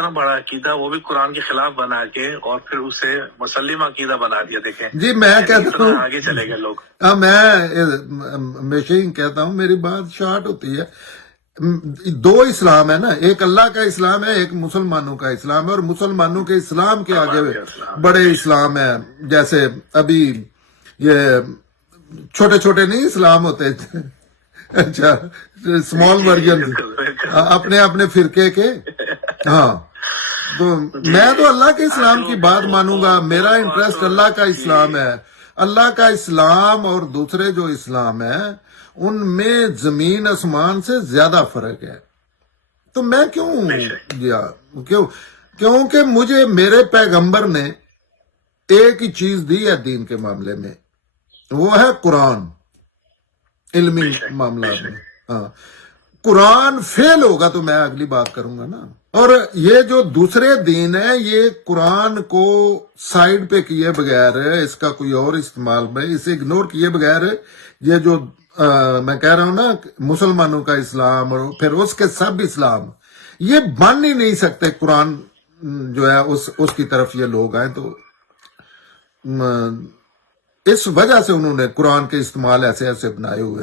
اتنا بڑا عقیدہ وہ بھی قرآن کے خلاف بنا کے اور پھر اسے مسلم عقیدہ بنا دیا. دیکھیں جی میں کہتا اتنا ہوں، آگے چلے گئے لوگ. میں ہمیشہ ہی کہتا ہوں، میری بات شارٹ ہوتی ہے. دو اسلام ہے نا، ایک اللہ کا اسلام ہے، ایک مسلمانوں کا اسلام ہے، اور مسلمانوں کے اسلام کے آگے بڑے اسلام ہیں. جیسے ابھی یہ چھوٹے چھوٹے نہیں اسلام ہوتے، اچھا اسمال ورژن اپنے اپنے فرقے کے. ہاں تو میں تو اللہ کے اسلام کی بات مانوں گا، میرا انٹرسٹ اللہ کا اسلام ہے. اللہ کا اسلام اور دوسرے جو اسلام ہے ان میں زمین آسمان سے زیادہ فرق ہے. تو میں کیونکہ مجھے میرے پیغمبر نے ایک ہی چیز دی ہے دین کے معاملے میں، وہ ہے قرآن. علمی معاملات میں ہاں قرآن فیل ہوگا تو میں اگلی بات کروں گا نا. اور یہ جو دوسرے دین ہے یہ قرآن کو سائیڈ پہ کیے بغیر، اس کا کوئی اور استعمال میں اسے اگنور کیے بغیر، یہ جو میں کہہ رہا ہوں نا مسلمانوں کا اسلام اور پھر اس کے سب اسلام، یہ بن ہی نہیں سکتے. قرآن جو ہے اس کی طرف یہ لوگ آئیں تو اس وجہ سے انہوں نے قرآن کے استعمال ایسے ایسے بنائے ہوئے.